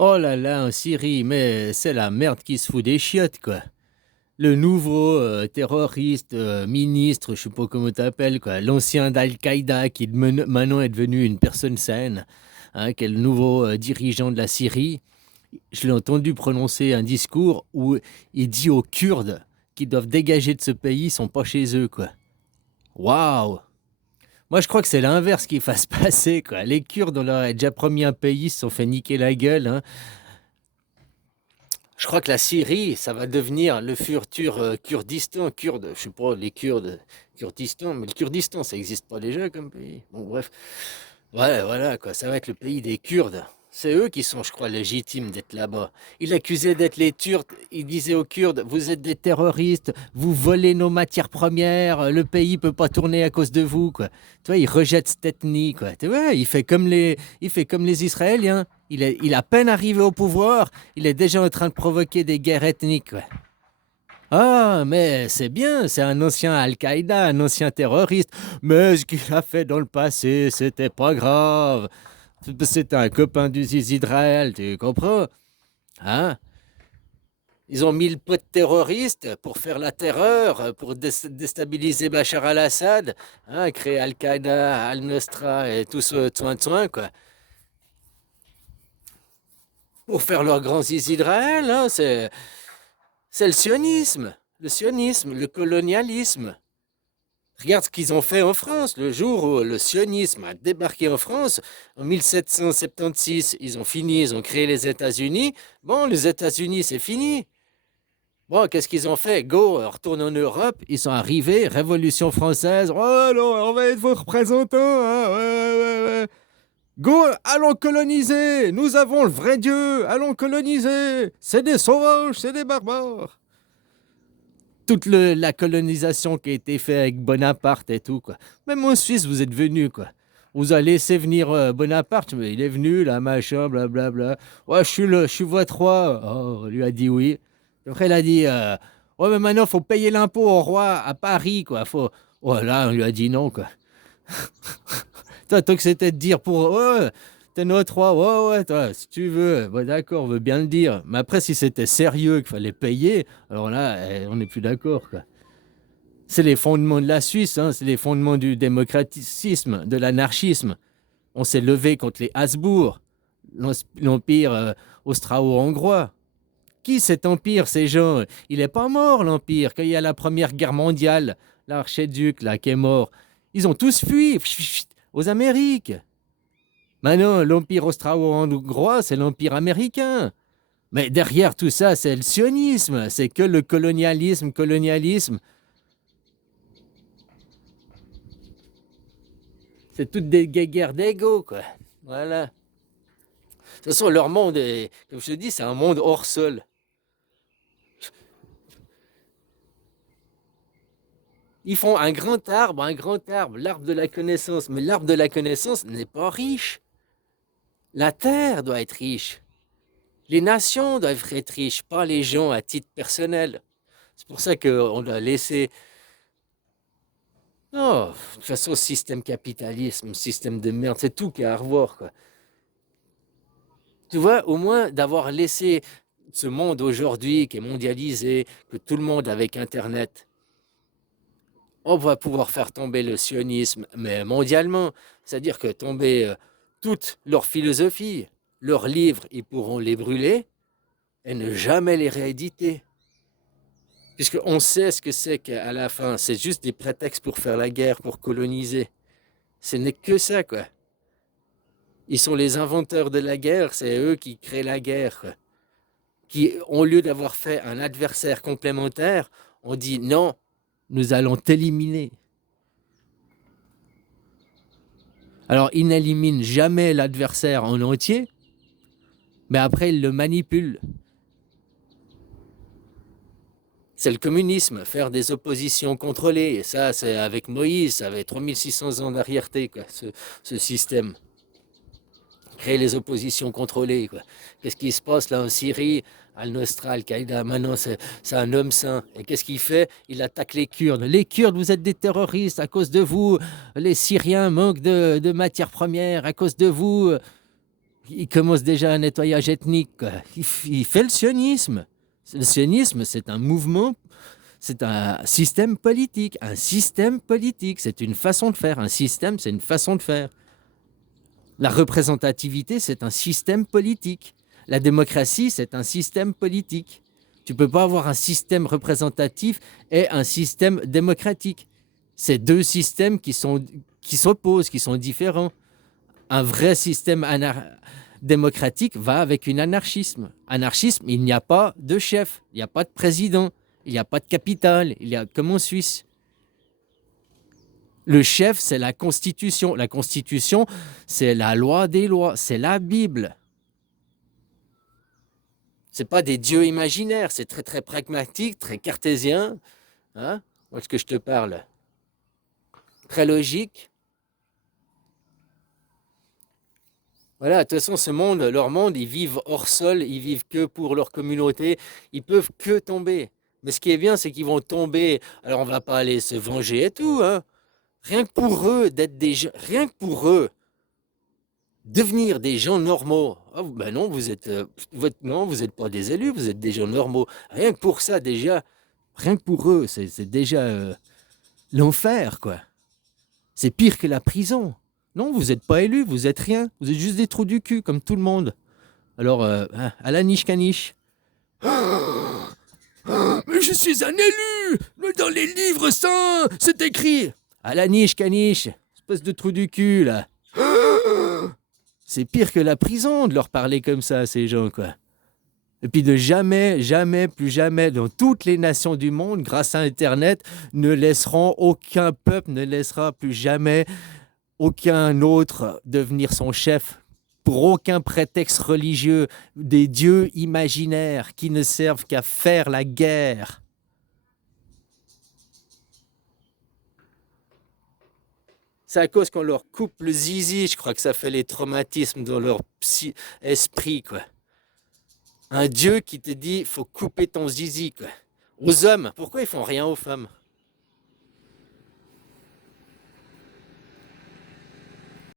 Oh là là, en Syrie, mais c'est la merde qui se fout des chiottes, quoi. Le nouveau terroriste, ministre, je sais pas comment t'appelles, quoi. L'ancien d'Al-Qaïda qui maintenant est devenu une personne saine, hein, qui est le nouveau dirigeant de la Syrie. Je l'ai entendu prononcer un discours où il dit aux Kurdes qu'ils doivent dégager de ce pays, ils sont pas chez eux, quoi. Waouh! Moi, je crois que c'est l'inverse qui va se passer, quoi. Les Kurdes, on leur a déjà promis un pays, ils se sont fait niquer la gueule, hein. Je crois que la Syrie, ça va devenir le futur Kurdistan, Kurde, je sais pas, les Kurdes, Kurdistan, mais le Kurdistan, ça n'existe pas déjà comme pays. Bon, bref. Ouais, voilà, quoi, ça va être le pays des Kurdes. C'est eux qui sont, je crois, légitimes d'être là-bas. Il accusait d'être les Turcs, il disait aux Kurdes, vous êtes des terroristes, vous volez nos matières premières, le pays peut pas tourner à cause de vous, quoi. Tu vois, il rejette cette ethnie, quoi. Tu vois, il fait comme les Israéliens. Il est à peine arrivé au pouvoir, il est déjà en train de provoquer des guerres ethniques, quoi. Ah, mais c'est bien, c'est un ancien Al-Qaïda, un ancien terroriste. Mais ce qu'il a fait dans le passé, c'était pas grave. C'était un copain du Zizi d'Israël, tu comprends? Hein? Ils ont mis le pot de terroristes pour faire la terreur, pour déstabiliser Bachar al-Assad, hein, créer Al-Qaïda, Al-Nusra et tout ce soin, quoi. Pour faire leur grand Zizi d'Israël, hein, c'est le sionisme, le colonialisme. Regarde ce qu'ils ont fait en France. Le jour où le sionisme a débarqué en France, en 1776, ils ont fini, ils ont créé les États-Unis. Bon, les États-Unis, c'est fini. Bon, qu'est-ce qu'ils ont fait? Go, retourne en Europe. Ils sont arrivés, Révolution française. Oh non, on va être vos représentants, hein. Ouais, ouais, ouais, ouais. Go, allons coloniser. Nous avons le vrai Dieu. Allons coloniser. C'est des sauvages, c'est des barbares. Toute la colonisation qui a été faite avec Bonaparte et tout, quoi. Même en Suisse, vous êtes venus, quoi. Vous avez laissé venir Bonaparte, mais il est venu, là, machin, blablabla. Ouais, je suis votre roi. Oh, on lui a dit oui. Après, il a dit, ouais, mais maintenant, faut payer l'impôt au roi à Paris, quoi. Faut... Voilà, on lui a dit non, quoi. Toi, que c'était de dire pour, ouais, t'es notre roi, ouais, ouais, toi, si tu veux, ouais, d'accord, on veut bien le dire. Mais après, si c'était sérieux qu'il fallait payer, alors là, on n'est plus d'accord, quoi. C'est les fondements de la Suisse, hein, c'est les fondements du démocratisme, de l'anarchisme. On s'est levé contre les Habsbourg, l'empire austro-hongrois. Qui cet empire, ces gens? Il n'est pas mort, l'empire. Quand il y a la Première Guerre mondiale, l'archiduc, là, qui est mort, ils ont tous fui aux Amériques. Maintenant, l'empire austro-hongrois, c'est l'empire américain. Mais derrière tout ça, c'est le sionisme. C'est que le colonialisme, colonialisme. C'est toutes des guerres d'ego, quoi. Voilà. De toute façon, leur monde, est, comme je te dis, c'est un monde hors sol. Ils font un grand arbre, l'arbre de la connaissance. Mais l'arbre de la connaissance n'est pas riche. La terre doit être riche. Les nations doivent être riches, pas les gens à titre personnel. C'est pour ça qu'on doit laisser. Non, de toute façon, système capitalisme, système de merde, c'est tout qu'il y a à revoir, quoi. Tu vois, au moins d'avoir laissé ce monde aujourd'hui qui est mondialisé, que tout le monde avec Internet, on va pouvoir faire tomber le sionisme, mais mondialement. C'est-à-dire que tomber toute leur philosophie, leurs livres, ils pourront les brûler et ne jamais les rééditer. Puisqu'on sait ce que c'est qu'à la fin, c'est juste des prétextes pour faire la guerre, pour coloniser. Ce n'est que ça, quoi. Ils sont les inventeurs de la guerre, c'est eux qui créent la guerre, quoi. Qui, au lieu d'avoir fait un adversaire complémentaire, on dit non, nous allons t'éliminer. Alors, ils n'éliminent jamais l'adversaire en entier, mais après, ils le manipulent. C'est le communisme, faire des oppositions contrôlées. Et ça, c'est avec Moïse, ça avait 3600 ans d'arrièreté, quoi, ce système. Créer les oppositions contrôlées, quoi. Qu'est-ce qui se passe là en Syrie? Al-Nusra, Al-Qaïda, maintenant c'est un homme saint. Et qu'est-ce qu'il fait? Il attaque les Kurdes. Les Kurdes, vous êtes des terroristes à cause de vous. Les Syriens manquent de matières premières à cause de vous. Il commence déjà un nettoyage ethnique, quoi. Il fait le sionisme. Le sionisme, c'est un mouvement, c'est un système politique. Un système politique, c'est une façon de faire. Un système, c'est une façon de faire. La représentativité, c'est un système politique. La démocratie, c'est un système politique. Tu ne peux pas avoir un système représentatif et un système démocratique. C'est deux systèmes qui s'opposent, qui sont différents. Un vrai système démocratique va avec une anarchisme. Anarchisme, il n'y a pas de chef, il n'y a pas de président, il n'y a pas de capitale, il y a comme en Suisse. Le chef, c'est la Constitution. La Constitution, c'est la loi des lois, c'est la Bible. C'est pas des dieux imaginaires, c'est très très pragmatique, très cartésien. Hein? Moi, ce que je te parle, très logique. Voilà, de toute façon, ce monde, leur monde, ils vivent hors sol, ils vivent que pour leur communauté, ils peuvent que tomber. Mais ce qui est bien, c'est qu'ils vont tomber. Alors, on va pas aller se venger et tout, hein. Rien que pour eux, d'être des gens, rien que pour eux, devenir des gens normaux. Ah, ben non, non, vous êtes pas des élus, vous êtes des gens normaux. Rien que pour ça, déjà, rien que pour eux, c'est déjà l'enfer, quoi. C'est pire que la prison. Non, vous n'êtes pas élus, vous êtes rien. Vous êtes juste des trous du cul, comme tout le monde. Alors, à la niche caniche. Mais je suis un élu. Mais dans les livres saints, c'est écrit. À la niche caniche. Espèce de trou du cul, là. C'est pire que la prison de leur parler comme ça à ces gens, quoi. Et puis de jamais, jamais, plus jamais, dans toutes les nations du monde, grâce à Internet, aucun peuple ne laissera plus jamais aucun autre devenir son chef, pour aucun prétexte religieux, des dieux imaginaires qui ne servent qu'à faire la guerre. C'est à cause qu'on leur coupe le zizi, je crois que ça fait les traumatismes dans leur esprit, quoi. Un dieu qui te dit, faut couper ton zizi, quoi. Aux hommes, pourquoi ils font rien aux femmes?